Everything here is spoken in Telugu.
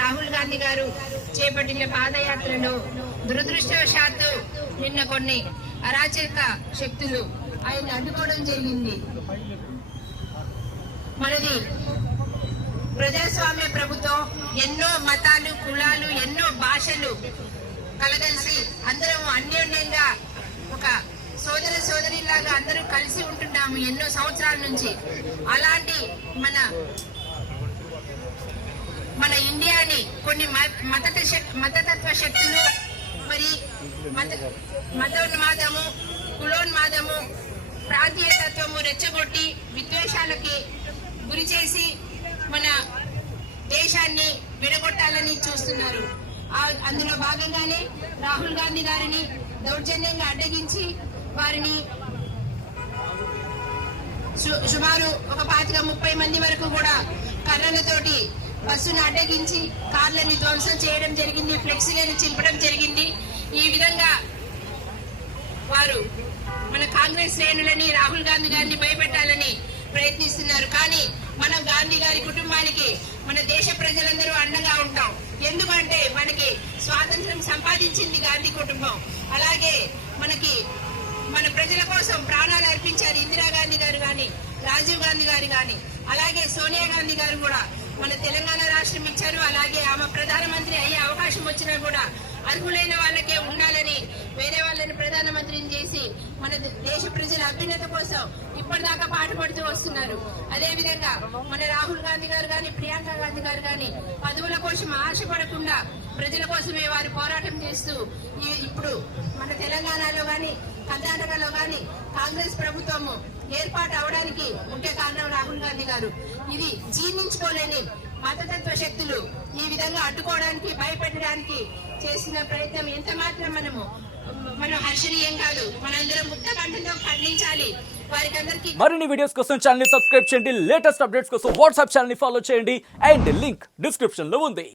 రాహుల్ గాంధీ గారు చేపట్టిన పాదయాత్రలో దురదృష్టవశాత్తు నిన్న కొన్ని అరాచక శక్తులు ఆయన అడ్డుకోవడం జరిగింది. మనది ప్రజాస్వామ్య ప్రభుత్వం, ఎన్నో మతాలు, కులాలు, ఎన్నో భాషలు కలగలిసి అందరం అన్యోన్యంగా ఒక సోదర సోదరిలాగా అందరూ కలిసి ఉంటున్నాము ఎన్నో సంవత్సరాల నుంచి. అలాంటి మన ఇండియాని కొన్ని మతతత్వ శక్తులు మరి మతోన్మాదము, కులోన్మాదము, ప్రాంతీయతత్వము రెచ్చగొట్టి విద్వేషాలకి గురి చేసి మన దేశాన్ని విడగొట్టాలని చూస్తున్నారు. అందులో భాగంగానే రాహుల్ గాంధీ గారిని దౌర్జన్యంగా అడ్డగించి వారిని సుమారు ఒక 25-30 మంది వరకు కూడా కర్రలతోటి బస్సును అడ్డగించి కార్లని ధ్వంసం చేయడం జరిగింది, ఫ్లెక్సీలను చింపడం జరిగింది. ఈ విధంగా వారు మన కాంగ్రెస్ శ్రేణులని, రాహుల్ గాంధీ గారిని భయపెట్టాలని ప్రయత్నిస్తున్నారు. కానీ మనం గాంధీ గారి కుటుంబానికి మన దేశ ప్రజలందరూ అండగా ఉంటాం. ఎందుకంటే మనకి స్వాతంత్రం సంపాదించింది గాంధీ కుటుంబం. అలాగే మన ప్రజల కోసం ప్రాణాలు అర్పించారు ఇందిరాగాంధీ గారు కానీ, రాజీవ్ గాంధీ గారు కానీ, అలాగే సోనియా గాంధీ గారు కూడా మన తెలంగాణ రాష్ట్రం ఇచ్చారు. అలాగే ఆమె ప్రధానమంత్రి అయ్యే అవకాశం వచ్చినా కూడా అర్హులైన వాళ్ళకే ఉండాలని వేరే వాళ్ళని ప్రధానమంత్రిని చేసి మన దేశ ప్రజల అభ్యున్నత కోసం ఇప్పటిదాకా పాటుపడుతూ వస్తున్నారు. అదేవిధంగా మన రాహుల్ గాంధీ గారు కానీ, ప్రియాంక గాంధీ గారు కానీ పదవుల కోసం ఆశపడకుండా ప్రజల కోసమే వారు పోరాటం చేస్తూ ఇప్పుడు మన తెలంగాణలో కానీ, కర్ణాటకలో కానీ కాంగ్రెస్ ప్రభుత్వము ఏర్పాటు అవడానికి ముఖ్య కారణం రాహుల్ గాంధీ గారు. ఇది జీర్ణించుకోలేని మతతత్వ శక్తులు ఈ విధంగా అడ్డుకోవడానికి, భయపెట్టడానికి చేసిన ప్రయత్నం ఎంత మాత్రం మనం హర్షణీయం కాదు. మనందరం ముక్త కంఠంతో ఖండించాలి. వారికి అందరికీ మరిన్ని వీడియోస్ కోసం ఛానల్ ని సబ్స్క్రైబ్ చేయండి. లేటెస్ట్ అప్డేట్స్ కోసం వాట్సాప్ ఛానల్ ని ఫాలో చేయండి. అండ్ లింక్ డిస్క్రిప్షన్ లో ఉంది.